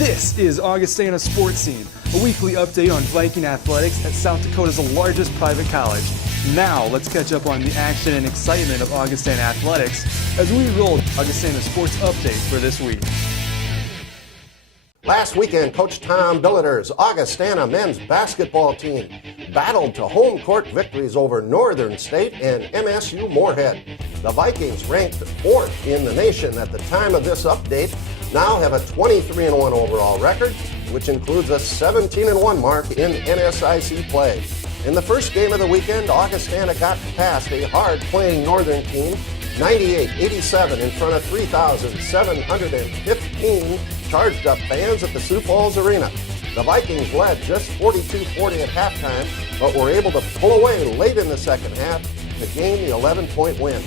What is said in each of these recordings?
This is Augustana Sportscene, a weekly update on Viking athletics at South Dakota's largest private college. Now, let's catch up on the action and excitement of Augustana athletics as we roll Augustana Sports Update for this week. Last weekend, Coach Tom Billiter's Augustana men's basketball team battled to home court victories over Northern State and MSU Moorhead. The Vikings, ranked 4th in the nation at the time of this update, now have a 23-1 overall record, which includes a 17-1 mark in NSIC play. In the first game of the weekend, Augustana got past a hard-playing Northern team, 98-87 in front of 3,715 charged-up fans at the Sioux Falls Arena. The Vikings led just 42-40 at halftime, but were able to pull away late in the second half to gain the 11-point win.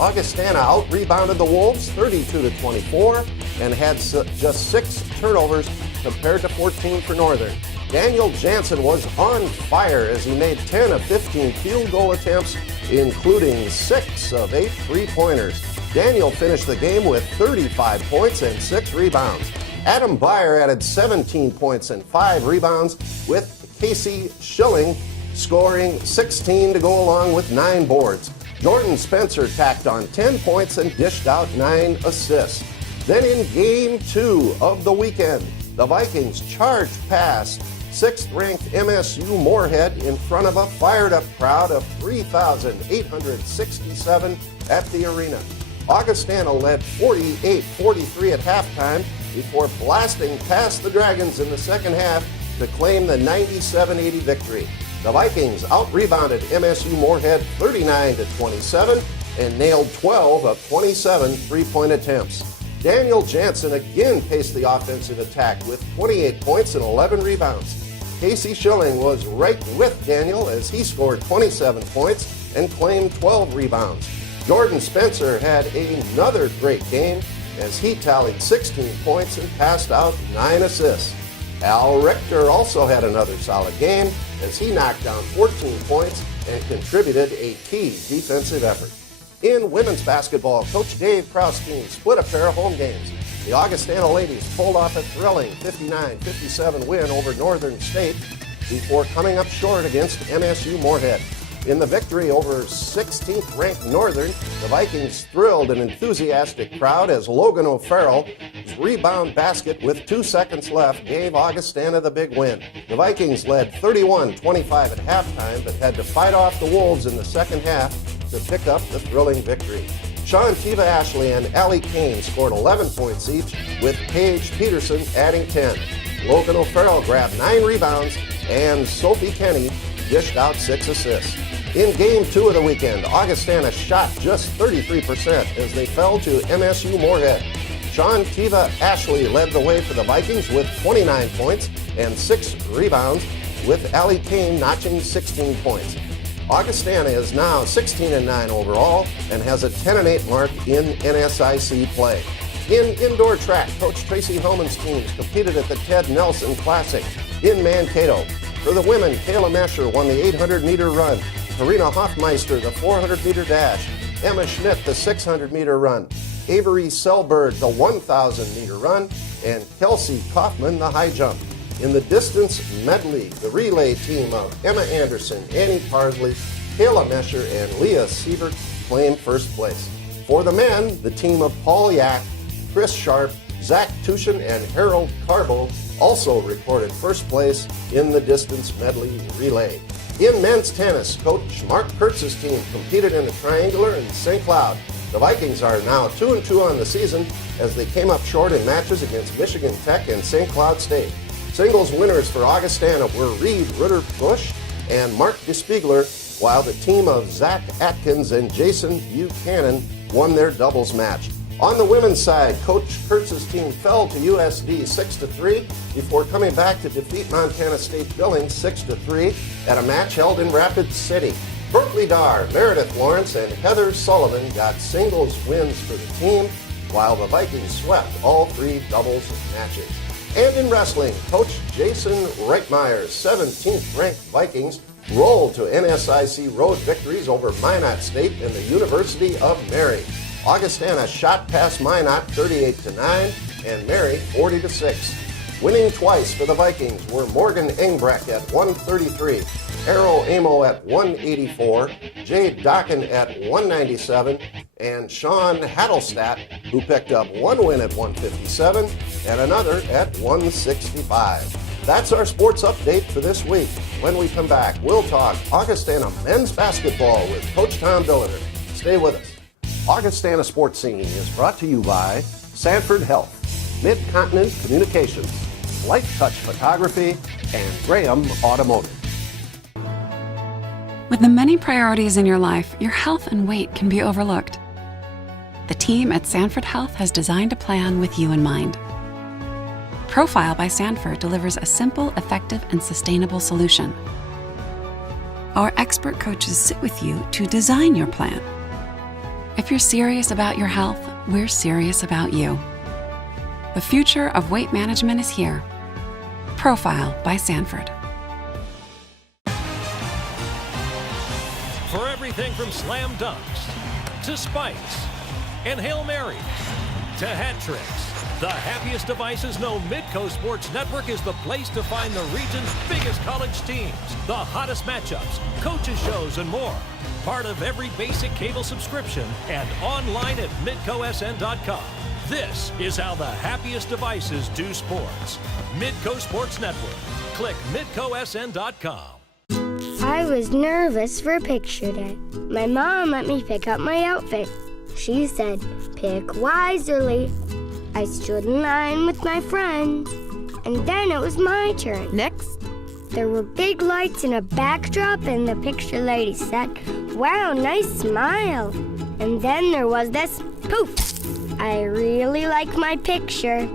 Augustana out-rebounded the Wolves 32-24 and had just 6 turnovers compared to 14 for Northern. Daniel Jansen was on fire as he made 10 of 15 field goal attempts, including 6 of 8 three-pointers. Daniel finished the game with 35 points and 6 rebounds. Adam Byer added 17 points and 5 rebounds, with Casey Schilling scoring 16 to go along with 9 boards. Jordan Spencer tacked on 10 points and dished out 9 assists. Then in Game 2 of the weekend, the Vikings charged past 6th-ranked MSU Moorhead in front of a fired-up crowd of 3,867 at the arena. Augustana led 48-43 at halftime before blasting past the Dragons in the second half to claim the 97-80 victory. The Vikings out-rebounded MSU Moorhead 39-27 and nailed 12 of 27 three-point attempts. Daniel Jansen again paced the offensive attack with 28 points and 11 rebounds. Casey Schilling was right with Daniel as he scored 27 points and claimed 12 rebounds. Jordan Spencer had another great game as he tallied 16 points and passed out 9 assists. Al Richter also had another solid game as he knocked down 14 points and contributed a key defensive effort. In women's basketball, Coach Dave Krause's team split a pair of home games. The Augustana ladies pulled off a thrilling 59-57 win over Northern State before coming up short against MSU Moorhead. In the victory over 16th-ranked Northern, the Vikings thrilled an enthusiastic crowd as Logan O'Farrell's rebound basket with 2 seconds left gave Augustana the big win. The Vikings led 31-25 at halftime, but had to fight off the Wolves in the second half to pick up the thrilling victory. Sean Tiva Ashley and Allie Kane scored 11 points each, with Paige Peterson adding 10. Logan O'Farrell grabbed 9 rebounds, and Sophie Kenny dished out 6 assists. In Game 2 of the weekend, Augustana shot just 33% as they fell to MSU Moorhead. Sean Tiva Ashley led the way for the Vikings with 29 points and 6 rebounds, with Allie Kane notching 16 points. Augustana is now 16-9 overall and has a 10-8 mark in NSIC play. In indoor track, Coach Tracy Hellman's teams competed at the Ted Nelson Classic in Mankato. For the women, Kayla Mesher won the 800-meter run, Karina Hoffmeister the 400-meter dash, Emma Schmidt the 600-meter run, Avery Selberg the 1,000-meter run, and Kelsey Kaufman the high jump. In the distance medley, the relay team of Emma Anderson, Annie Parsley, Kayla Mesher, and Leah Siebert claimed first place. For the men, the team of Paul Yak, Chris Sharp, Zach Tushin, and Harold Carbo also recorded first place in the distance medley relay. In men's tennis, Coach Mark Kurtz's team competed in the triangular in St. Cloud. The Vikings are now 2-2 on the season as they came up short in matches against Michigan Tech and St. Cloud State. Singles winners for Augustana were Reed Ritter-Bush and Mark DeSpiegler, while the team of Zach Atkins and Jason Buchanan won their doubles match. On the women's side, Coach Kurtz's team fell to USD 6-3 before coming back to defeat Montana State Billings 6-3 at a match held in Rapid City. Berkeley Dar, Meredith Lawrence, and Heather Sullivan got singles wins for the team, while the Vikings swept all 3 doubles matches. And in wrestling, Coach Jason Reitmeyer's 17th-ranked Vikings rolled to NSIC road victories over Minot State and the University of Mary. Augustana shot past Minot 38-9 and Mary 40-6. Winning twice for the Vikings were Morgan Engbrecht at 133, Arrow Amo at 184, Jade Docken at 197, and Sean Hattelstadt, who picked up one win at 157 and another at 165. That's our sports update for this week. When we come back, we'll talk Augustana men's basketball with Coach Tom Billiter. Stay with us. Augustana Sports Scene is brought to you by Sanford Health, Mid-Continent Communications, Life Touch Photography, and Graham Automotive. With the many priorities in your life, your health and weight can be overlooked. The team at Sanford Health has designed a plan with you in mind. Profile by Sanford delivers a simple, effective, and sustainable solution. Our expert coaches sit with you to design your plan. If you're serious about your health, we're serious about you. The future of weight management is here. Profile by Sanford. For everything from slam dunks to spikes and Hail Marys to hat tricks, the happiest devices know Midco Sports Network is the place to find the region's biggest college teams, the hottest matchups, coaches shows, and more. Part of every basic cable subscription and online at midcosn.com. This is how the happiest devices do sports. Midco Sports Network. Click midcosn.com. I was nervous for picture day. My mom let me pick out my outfit. She said, pick wisely. I stood in line with my friends, and then it was my turn. Next. There were big lights and a backdrop, and the picture lady said, wow, nice smile. And then there was this poof. I really like my picture.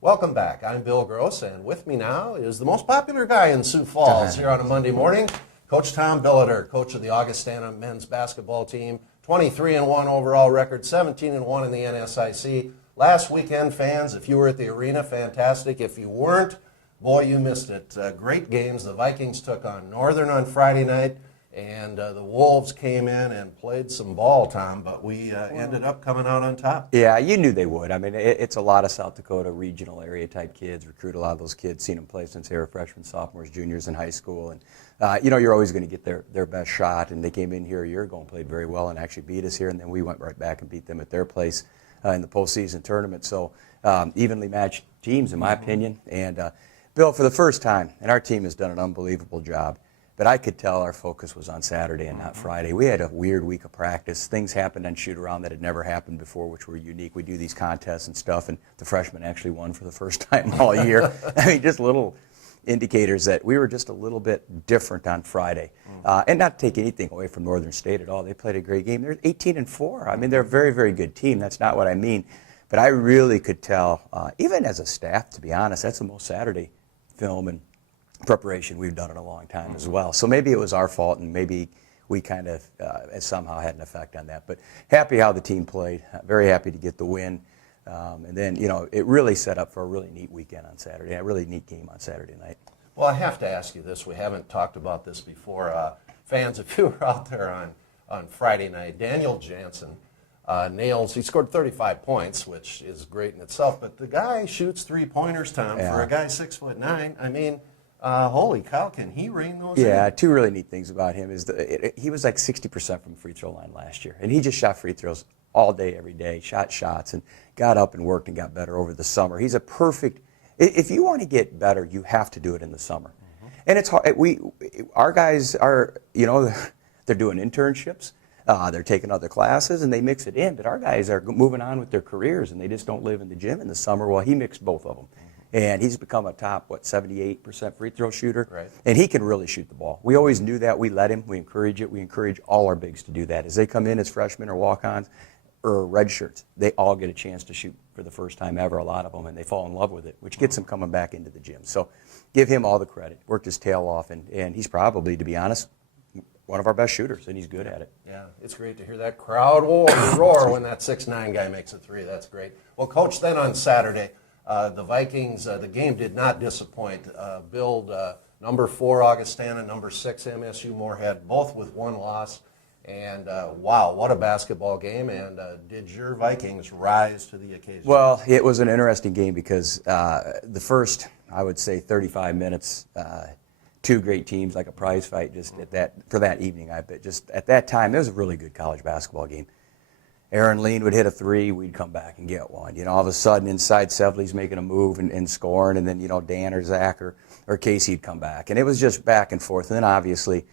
Welcome back. I'm Bill Gross, and with me now is the most popular guy in Sioux Falls here on a Monday morning, Coach Tom Billiter, coach of the Augustana men's basketball team. 23-1 overall record, 17-1 in the NSIC. Last weekend, fans, if you were at the arena, fantastic. If you weren't, boy, you missed it. Great games. The Vikings took on Northern on Friday night, and the Wolves came in and played some ball, Tom, but we ended up coming out on top. Yeah, you knew they would. I mean, it's a lot of South Dakota regional area type kids, recruit a lot of those kids, seen them play since they were freshmen, sophomores, juniors in high school. And, you're always going to get their best shot. And they came in here a year ago and played very well and actually beat us here. And then we went right back and beat them at their place in the postseason tournament. So evenly matched teams, in my opinion. And, Bill, for the first time, and our team has done an unbelievable job, but I could tell our focus was on Saturday and not Friday. We had a weird week of practice. Things happened on shoot-around that had never happened before, which were unique. We do these contests and stuff, and the freshmen actually won for the first time all year. I mean, just little indicators that we were just a little bit different on Friday. And not to take anything away from Northern State at all. They played a great game. They're 18-4. I mean, they're a very, very good team. That's not what I mean. But I really could tell, even as a staff, to be honest, that's the most Saturday film and preparation we've done in a long time as well. So maybe it was our fault, and maybe we kind of somehow had an effect on that. But happy how the team played. Very happy to get the win. And then, it really set up for a really neat weekend on Saturday, a really neat game on Saturday night. Well, I have to ask you this. We haven't talked about this before. Fans, if you were out there on Friday night, Daniel Jansen he scored 35 points, which is great in itself, but the guy shoots three-pointers, Tom, for a guy 6'9". I mean, holy cow, can he ring those in? Yeah, two really neat things about him is he was like 60% from the free throw line last year, and he just shot free throws all day, every day, shot shots, and got up and worked and got better over the summer. He's a perfect – if you want to get better, you have to do it in the summer. And it's hard. Our guys are, they're doing internships. They're taking other classes, and they mix it in. But our guys are moving on with their careers, and they just don't live in the gym in the summer. Well, he mixed both of them. And he's become a top, 78% free throw shooter. Right. And he can really shoot the ball. We always knew that. We let him. We encourage it. We encourage all our bigs to do that. As they come in as freshmen or walk-ons or red shirts, they all get a chance to shoot for the first time ever, a lot of them, and they fall in love with it, which gets them coming back into the gym. So give him all the credit. Worked his tail off, and he's probably, to be honest, one of our best shooters, and he's good at it. Yeah, it's great to hear that crowd roar when that 6'9" guy makes a three. That's great. Well, Coach, then on Saturday, the Vikings, the game did not disappoint. Billed number 4 Augustana, number 6 MSU Moorhead, both with 1 loss. And wow, what a basketball game. And did your Vikings rise to the occasion? Well, it was an interesting game because the first, I would say, 35 minutes, 2 great teams, like a prize fight just for that evening. I bet just at that time, it was a really good college basketball game. Aaron Lean would hit a 3, we'd come back and get one. All of a sudden, inside Sevely's making a move and scoring, and then, Dan or Zach or Casey would come back. And it was just back and forth. And then, obviously,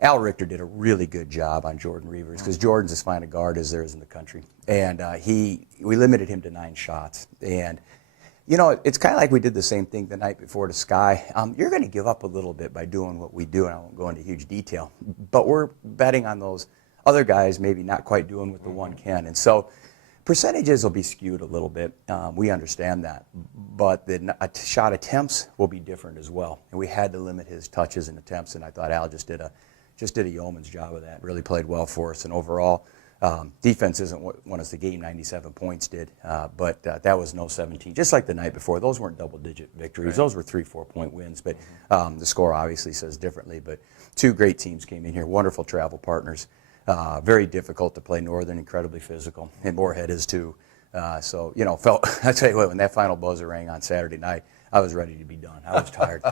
Al Richter did a really good job on Jordan Reavers because Jordan's as fine a guard as there is in the country. And we limited him to 9 shots. And, it's kind of like we did the same thing the night before to Sky. You're going to give up a little bit by doing what we do, and I won't go into huge detail. But we're betting on those other guys maybe not quite doing what the one can. And so percentages will be skewed a little bit. We understand that. But the shot attempts will be different as well. And we had to limit his touches and attempts, and I thought Al just did a yeoman's job of that. Really played well for us. And overall, defense isn't what won us the game. 97 points did. But that was no 17. Just like the night before, those weren't double-digit victories. Right. Those were 3-4-point wins. But the score obviously says differently. But 2 great teams came in here. Wonderful travel partners. Very difficult to play Northern, incredibly physical, and Moorhead is too. So, I tell you what, when that final buzzer rang on Saturday night, I was ready to be done. I was tired.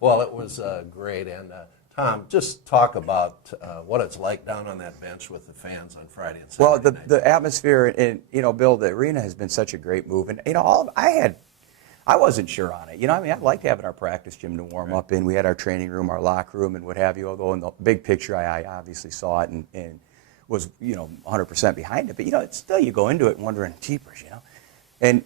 Well, it was great. And Tom, just talk about what it's like down on that bench with the fans on Friday and Saturday Well, night. the atmosphere, and, Bill, the arena has been such a great move. And, I wasn't sure on it. I liked having our practice gym to warm up in. We had our training room, our locker room, and what have you. Although in the big picture, I obviously saw it and was, 100% behind it. But, it's still, you go into it wondering, jeepers, And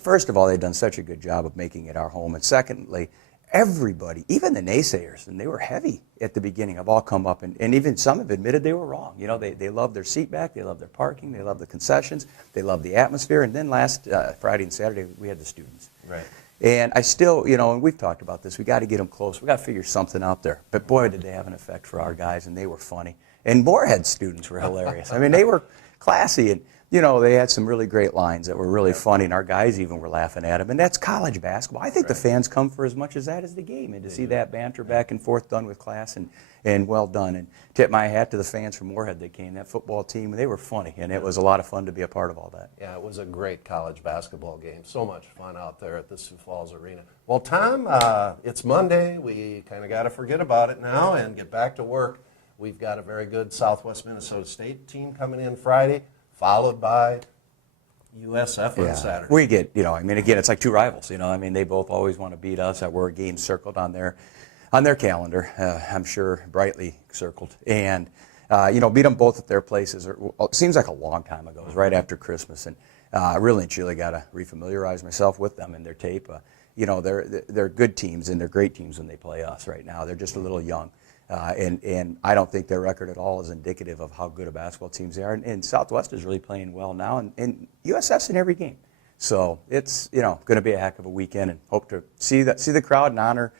first of all, they've done such a good job of making it our home. And secondly, everybody, even the naysayers, and they were heavy at the beginning, have all come up, and even some have admitted they were wrong. They love their seat back, they love their parking, they love the concessions, they love the atmosphere. And then last Friday and Saturday, we had the students. Right. And I still, and we've talked about this, we got to get them close. We got to figure something out there. But boy, did they have an effect for our guys, and they were funny. And Moorhead students were hilarious. They were classy, and they had some really great lines that were really funny, and our guys even were laughing at them. And that's college basketball. I think the fans come for as much as that as the game, and to see that banter back and forth done with class and well done. And tip my hat to the fans from Moorhead that came. That football team, they were funny, and it was a lot of fun to be a part of all that. Yeah, it was a great college basketball game. So much fun out there at the Sioux Falls Arena. Well, Tom, it's Monday. We kind of got to forget about it now and get back to work. We've got a very good Southwest Minnesota State team coming in Friday, followed by USF on Saturday. We get, again, it's like 2 rivals. They both always want to beat us. We're a game circled on their calendar. I'm sure brightly circled, and beat them both at their places. It seems like a long time ago. It was right after Christmas, and I really and truly got to refamiliarize myself with them and their tape. They're good teams, and they're great teams when they play us. Right now, they're just a little young. And I don't think their record at all is indicative of how good a basketball teams they are. And Southwest is really playing well now, and USF's in every game. So it's going to be a heck of a weekend, and hope to see the crowd and honor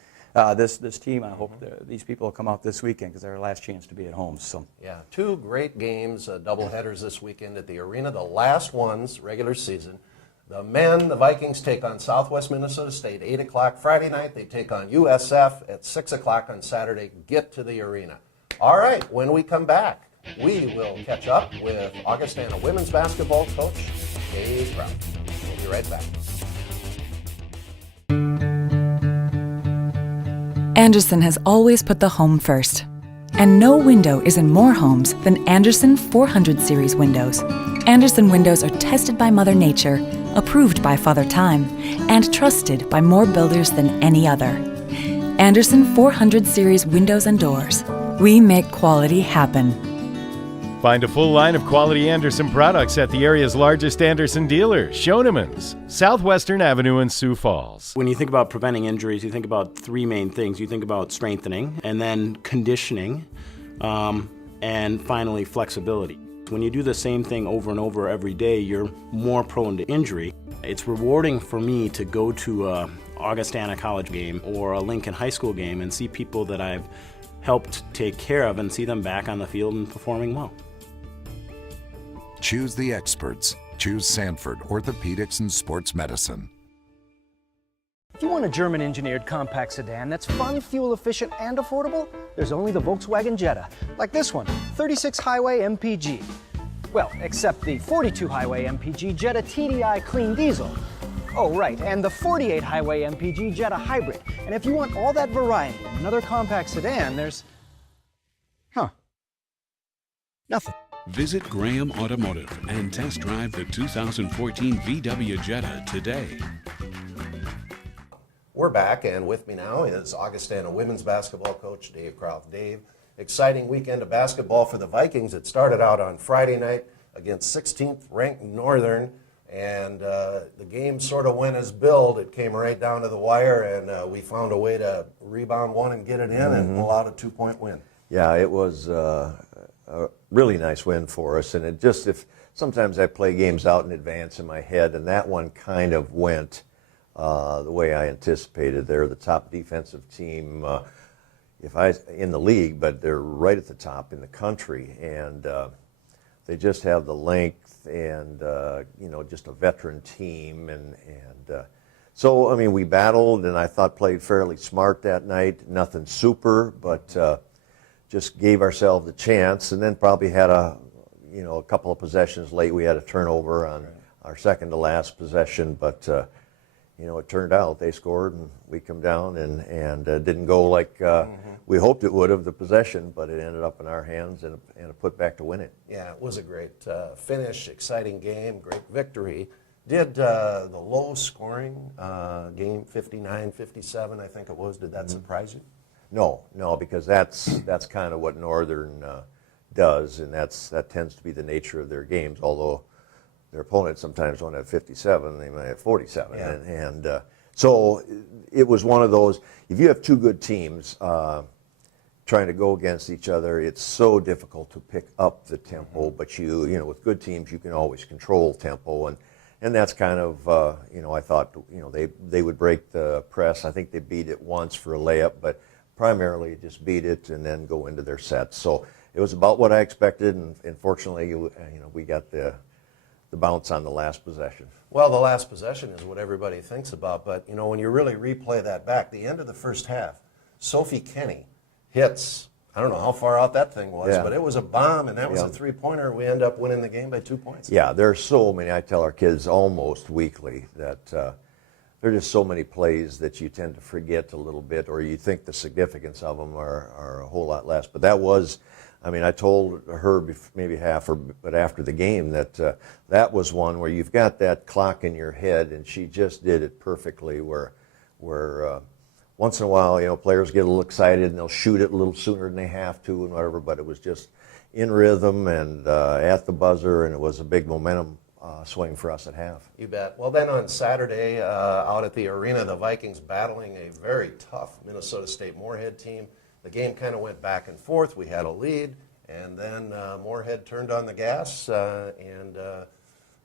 this team. I hope these people will come out this weekend because they're our last chance to be at home. So yeah, 2 great games, doubleheaders this weekend at the arena. The last ones, regular season. The men, the Vikings, take on Southwest Minnesota State, 8 o'clock Friday night. They take on USF at 6 o'clock on Saturday. Get to the arena. All right, when we come back, we will catch up with Augustana women's basketball coach Dave Brown. We'll be right back. Andersen has always put the home first. And no window is in more homes than Andersen 400 Series windows. Andersen windows are tested by Mother Nature, approved by Father Time, and trusted by more builders than any other. Andersen 400 Series windows and doors. We make quality happen. Find a full line of quality Anderson products at the area's largest Anderson dealer, Schoenemann's, Southwestern Avenue in Sioux Falls. When you think about preventing injuries, you think about three main things. You think about strengthening, and then conditioning, and finally flexibility. When you do the same thing over and over every day, you're more prone to injury. It's rewarding for me to go to a Augustana College game or a Lincoln High School game and see people that I've helped take care of and see them back on the field and performing well. Choose the experts. Choose Sanford Orthopedics and Sports Medicine. If you want a German-engineered compact sedan that's fun, fuel-efficient, and affordable, there's only the Volkswagen Jetta, like this one, 36 Highway MPG. Well, except the 42 Highway MPG Jetta TDI Clean Diesel. Oh, right, and the 48 Highway MPG Jetta Hybrid. And if you want all that variety in another compact sedan, there's... nothing. Visit Graham Automotive and test drive the 2014 VW Jetta today. We're back, and with me now is Augustana women's basketball coach Dave Croft. Dave, exciting weekend of basketball for the Vikings. It started out on Friday night against 16th ranked Northern, and the game sort of went as billed. It came right down to the wire, and we found a way to rebound one and get it in and pull out a 2-point win. Yeah, it was a really nice win for us, and it just, if sometimes I play games out in advance in my head, and that one kind of went the way I anticipated. They're the top defensive team in the league, but they're right at the top in the country, and they just have the length and just a veteran team, and so I mean, we battled, and I thought played fairly smart that night. Nothing super, but just gave ourselves a chance, and then probably had a couple of possessions late. We had a turnover on our second to last possession, but it turned out they scored and we come down, and didn't go like we hoped it would have, the possession, but it ended up in our hands and a putback to win it. Yeah, it was a great finish, exciting game, great victory. Did the low scoring game, 59-57, I think it was, did that surprise you? No, because that's kind of what Northern does, and that tends to be the nature of their games, although their opponents sometimes don't have 57, they might have 47. Yeah. And so it was one of those, if you have two good teams trying to go against each other, it's so difficult to pick up the tempo, but with good teams, you can always control tempo, and that's kind of, I thought, they would break the press. I think they beat it once for a layup, but primarily just beat it and then go into their sets. So it was about what I expected, and fortunately, we got the bounce on the last possession. Well, the last possession is what everybody thinks about, but when you really replay that back, the end of the first half, Sophie Kenny hits, I don't know how far out that thing was, but it was a bomb, and that was a three-pointer. We end up winning the game by 2 points. Yeah, there are so many. I tell our kids almost weekly that there are just so many plays that you tend to forget a little bit, or you think the significance of them are a whole lot less. But that was, I told her maybe but after the game that that was one where you've got that clock in your head, and she just did it perfectly, where once in a while, players get a little excited and they'll shoot it a little sooner than they have to and whatever, but it was just in rhythm and at the buzzer, and it was a big momentum swing for us at half. You bet. Well, then on Saturday, out at the arena, the Vikings battling a very tough Minnesota State Moorhead team. The game kind of went back and forth. We had a lead, and then Moorhead turned on the gas, and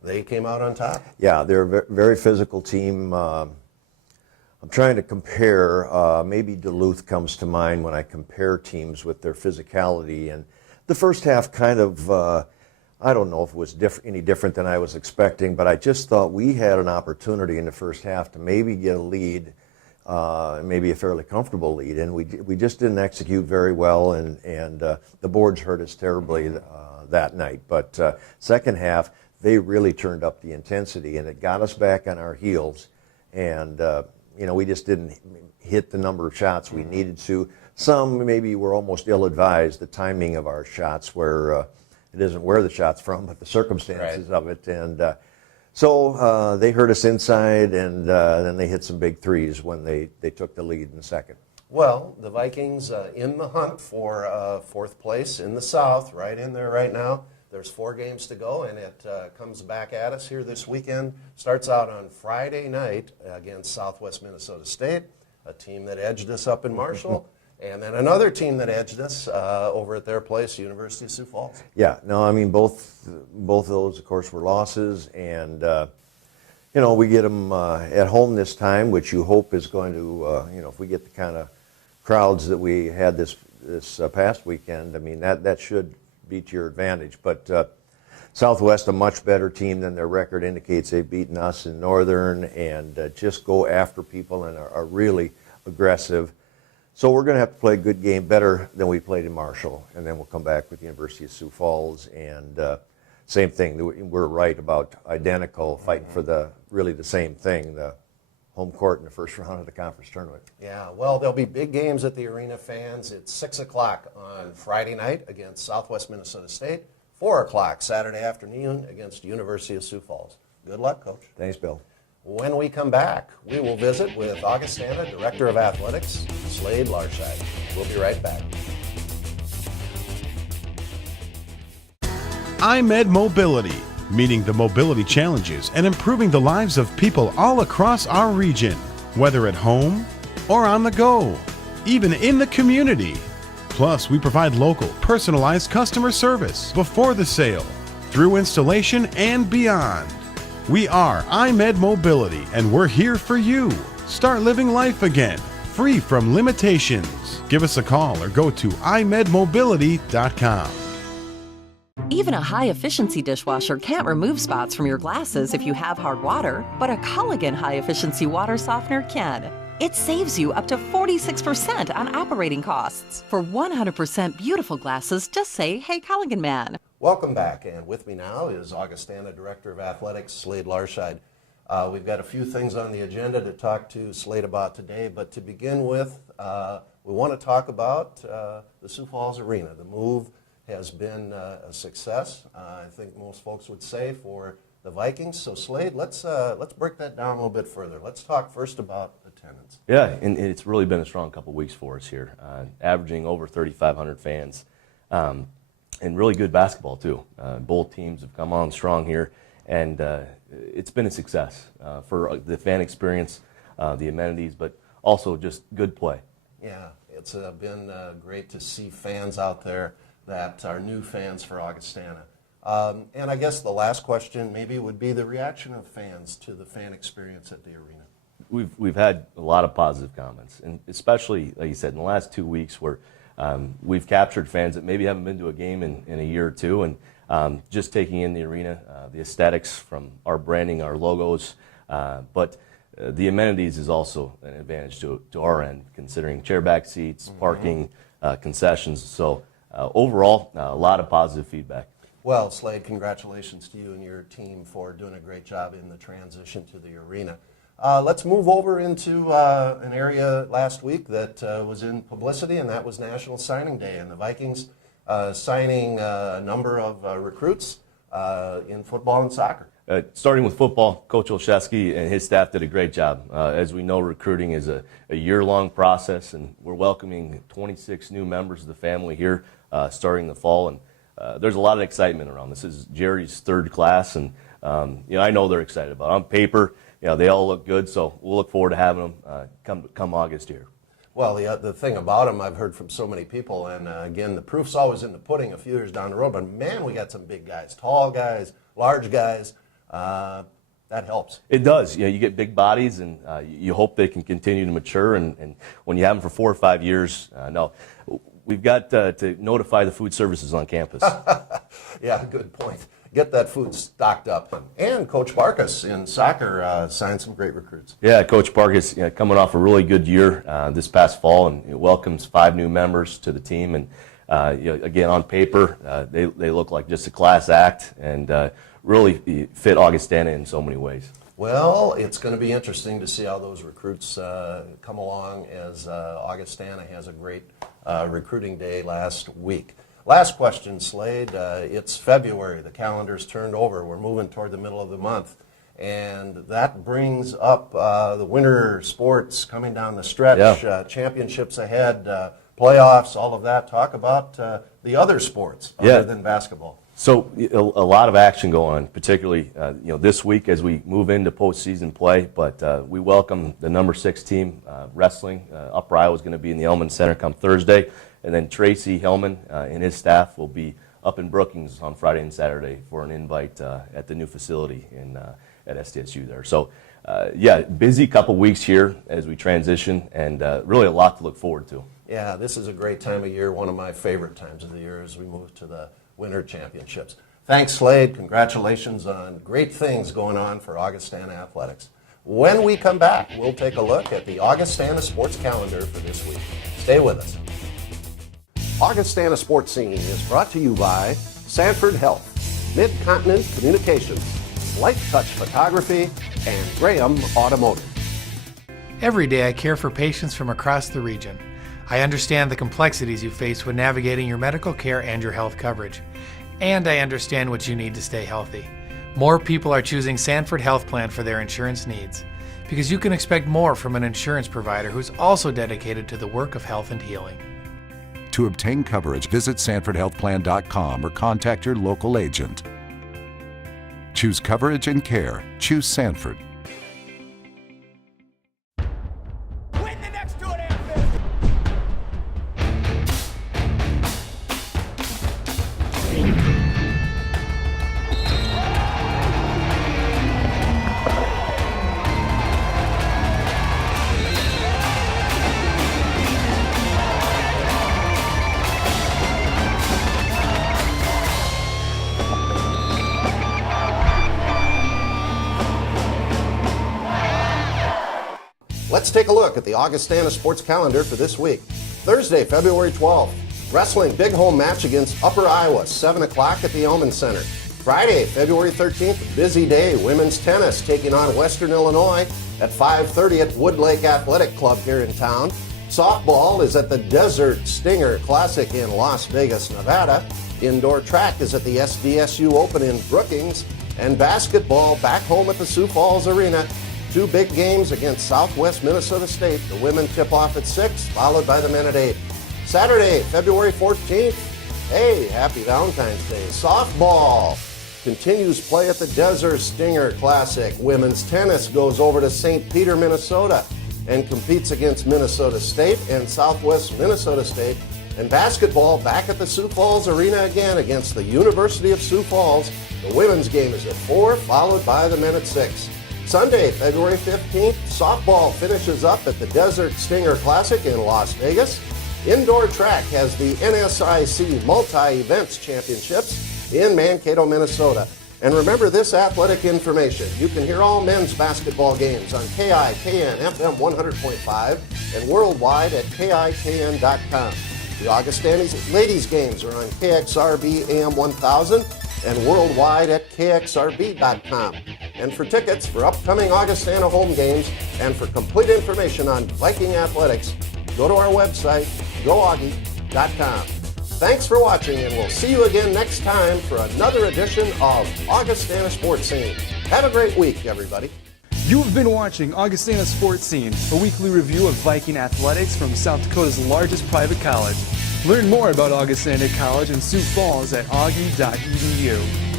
they came out on top. Yeah, they're a very physical team. I'm trying to compare, maybe Duluth comes to mind when I compare teams with their physicality, and the first half kind of, I don't know if it was any different than I was expecting, but I just thought we had an opportunity in the first half to maybe get a lead, maybe a fairly comfortable lead, and we just didn't execute very well, and the boards hurt us terribly that night. But second half, they really turned up the intensity, and it got us back on our heels, and we just didn't hit the number of shots we needed to. Some maybe were almost ill-advised, the timing of our shots, where it isn't where the shot's from, but the circumstances of it. And so they hurt us inside, and then they hit some big threes when they took the lead in the second. Well, the Vikings in the hunt for fourth place in the South, right in there right now. There's 4 games to go, and it comes back at us here this weekend. Starts out on Friday night against Southwest Minnesota State, a team that edged us up in Marshall, and then another team that edged us over at their place, University of Sioux Falls. Yeah, no, I mean, both of those, of course, were losses, and you know, we get them at home this time, which you hope is going to, you know, if we get the kind of crowds that we had this past weekend, I mean, that should be to your advantage. But Southwest, a much better team than their record indicates. They've beaten us in Northern and just go after people and are really aggressive. So we're going to have to play a good game, better than we played in Marshall, and then we'll come back with the University of Sioux Falls. And same thing, we're right about identical, fighting for really the same thing, the home court in the first round of the conference tournament. Yeah, well, there'll be big games at the arena, fans. It's 6 o'clock on Friday night against Southwest Minnesota State, 4 o'clock Saturday afternoon against University of Sioux Falls. Good luck, Coach. Thanks, Bill. When we come back, we will visit with Augustana Director of Athletics, Slade Larscheid. We'll be right back. iMed Mobility, meeting the mobility challenges and improving the lives of people all across our region, whether at home or on the go, even in the community. Plus, we provide local, personalized customer service before the sale, through installation, and beyond. We are iMed Mobility, and we're here for you. Start living life again, free from limitations. Give us a call or go to imedmobility.com. Even a high-efficiency dishwasher can't remove spots from your glasses if you have hard water, but a Culligan high-efficiency water softener can. It saves you up to 46% on operating costs. For 100% beautiful glasses, just say, "Hey, Culligan man." Welcome back, and with me now is Augustana Director of Athletics, Slade Larscheid. We've got a few things on the agenda to talk to Slade about today, but to begin with, we want to talk about the Sioux Falls Arena. The move has been a success, I think most folks would say, for the Vikings. So Slade, let's break that down a little bit further. Let's talk first about attendance. Yeah, and it's really been a strong couple of weeks for us here, averaging over 3,500 fans, and really good basketball too. Both teams have come on strong here, and it's been a success for the fan experience, the amenities, but also just good play. Yeah, it's been great to see fans out there that are new fans for Augustana. And I guess the last question maybe would be the reaction of fans to the fan experience at the arena. We've had a lot of positive comments, and especially, like you said, in the last 2 weeks where we've captured fans that maybe haven't been to a game in a year or two, and just taking in the arena, the aesthetics from our branding, our logos, but the amenities is also an advantage to our end, considering chairback seats, parking, concessions. So overall, a lot of positive feedback. Well, Slade, congratulations to you and your team for doing a great job in the transition to the arena. Let's move over into an area last week that was in publicity, and that was National Signing Day, and the Vikings signing a number of recruits in football and soccer. Starting with football, Coach Olszewski and his staff did a great job. As we know, recruiting is a year-long process, and we're welcoming 26 new members of the family here starting the fall, and there's a lot of excitement around. This is Jerry's third class, and I know they're excited about it. On paper, they all look good, so we'll look forward to having them come August here. Well, the thing about them, I've heard from so many people, and again, the proof's always in the pudding a few years down the road, but man, we got some big guys, tall guys, large guys. That helps. It does. You get big bodies, and you hope they can continue to mature, and when you have them for 4 or 5 years, no. We've got to notify the food services on campus. Yeah, good point. Get that food stocked up. And Coach Barkas in soccer signed some great recruits. Yeah, Coach Barkas coming off a really good year this past fall, and welcomes 5 new members to the team. And again, on paper, they look like just a class act, and really fit Augustana in so many ways. Well, it's going to be interesting to see how those recruits come along, as Augustana has a great recruiting day last week. Last question, Slade. It's February. The calendar's turned over. We're moving toward the middle of the month. And that brings up the winter sports coming down the stretch, championships ahead, playoffs, all of that. Talk about the other sports other than basketball. So a lot of action going on, particularly this week as we move into postseason play. But we welcome the number 6 team wrestling. Upper Iowa is going to be in the Elman Center come Thursday, and then Tracy Hellman and his staff will be up in Brookings on Friday and Saturday for an invite at the new facility at SDSU there. So busy couple weeks here as we transition, and really a lot to look forward to. Yeah, this is a great time of year, one of my favorite times of the year as we move to the Winter Championships. Thanks, Slade. Congratulations on great things going on for Augustana Athletics. When we come back, we'll take a look at the Augustana sports calendar for this week. Stay with us. Augustana Sports Scene is brought to you by Sanford Health, Mid-Continent Communications, Life Touch Photography, and Graham Automotive. Every day I care for patients from across the region. I understand the complexities you face when navigating your medical care and your health coverage. And I understand what you need to stay healthy. More people are choosing Sanford Health Plan for their insurance needs, because you can expect more from an insurance provider who's also dedicated to the work of health and healing. To obtain coverage, visit SanfordHealthPlan.com or contact your local agent. Choose coverage and care. Choose Sanford. Let's take a look at the Augustana sports calendar for this week. Thursday, February 12th, wrestling big home match against Upper Iowa, 7 o'clock at the Elman Center. Friday, February 13th, busy day, women's tennis taking on Western Illinois at 5:30 at Woodlake Athletic Club here in town. Softball is at the Desert Stinger Classic in Las Vegas, Nevada. Indoor track is at the SDSU Open in Brookings. And basketball back home at the Sioux Falls Arena. 2 big games against Southwest Minnesota State. The women tip off at 6, followed by the men at 8. Saturday, February 14th. Hey, happy Valentine's Day. Softball continues play at the Desert Stinger Classic. Women's tennis goes over to St. Peter, Minnesota, and competes against Minnesota State and Southwest Minnesota State. And basketball back at the Sioux Falls Arena again against the University of Sioux Falls. The women's game is at 4, followed by the men at 6. Sunday, February 15th, softball finishes up at the Desert Stinger Classic in Las Vegas. Indoor track has the NSIC Multi-Events Championships in Mankato, Minnesota. And remember this athletic information. You can hear all men's basketball games on KIKN FM 100.5 and worldwide at KIKN.com. The Augustana ladies games are on KXRB AM 1000 and worldwide at KXRB.com. And for tickets for upcoming Augustana home games and for complete information on Viking athletics, go to our website, goaugie.com. Thanks for watching, and we'll see you again next time for another edition of Augustana Sports Scene. Have a great week, everybody. You've been watching Augustana Sports Scene, a weekly review of Viking athletics from South Dakota's largest private college. Learn more about Augustana College in Sioux Falls at augie.edu.